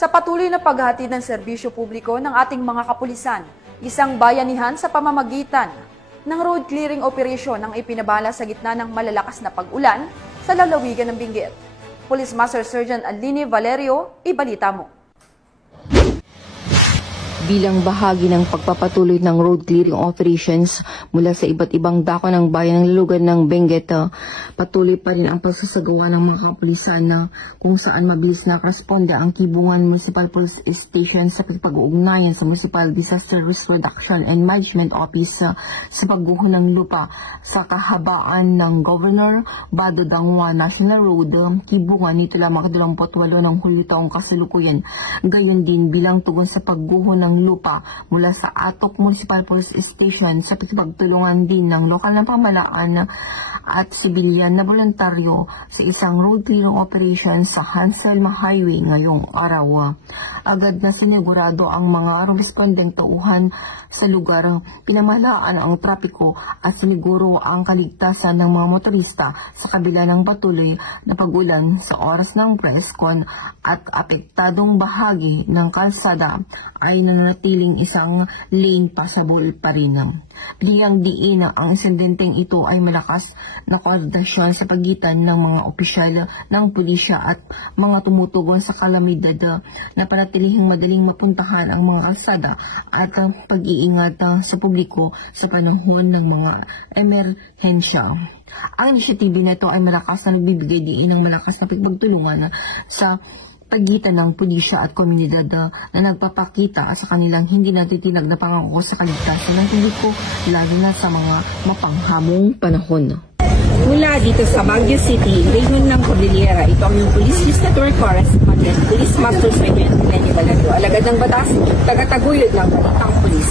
Sa patuloy na paghahatid ng serbisyo publiko ng ating mga kapulisan, isang bayanihan sa pamamagitan ng road clearing operation ang ipinabala sa gitna ng malalakas na pag-ulan sa lalawigan ng Benguet. Police Master Sergeant Aline Valerio, ibalita mo. Bilang bahagi ng pagpapatuloy ng road clearing operations mula sa iba't ibang dako ng bayan ng lulugan ng Benguet, patuloy pa rin ang pagsasagawa ng mga kapulisan kung saan mabilis na responde ang Kibungan Municipal Police Station sa pag-uugnayan sa Municipal Disaster Risk Reduction and Management Office sa pagguho ng lupa sa kahabaan ng Governor Bado Dangwa National Road, Kibungan nito lamang 28 ng Hulyo taong kasalukuyan. Gayon din bilang tugon sa pagguho ng lupa mula sa Atok Municipal Police Station sa pagtulungan din ng lokal na pamahalaan at sibilyan na voluntaryo sa isang road clearing operation sa Hanselma Highway ngayong araw. Agad na sinigurado ang mga respondeng tauhan sa lugar, pinamahalaan ang trapiko at siniguro ang kaligtasan ng mga motorista sa kabila ng patuloy na pag-ulan sa oras ng preskon at apektadong bahagi ng kalsada ay nanatiling isang lane passable pa rin. Biglang diin ang insidenteng ito ay malakas na koordinasyon sa pagitan ng mga opisyal ng pulisya at mga tumutugon sa kalamidad na panatilihing madaling mapuntahan ang mga kalsada at ang pag-iingat sa publiko sa panahon ng mga emerhensya. Ang inisyatibo na ito ay malakas na nagbibigay diin ng malakas na pagtulungan sa pagitan ng pulisya at komunidad na nagpapakita sa kanilang hindi natitinag na pangako sa kaligtasan ng publiko, lalo na sa mga mapanghamong panahon. Mula dito sa Baguio City, Raymond ng Cordillera, ito ang yung Police News Network Correspondent, Police Master Sergeant Aline Valerio, alagad ng batas, tagataguyod ng balitang pulis.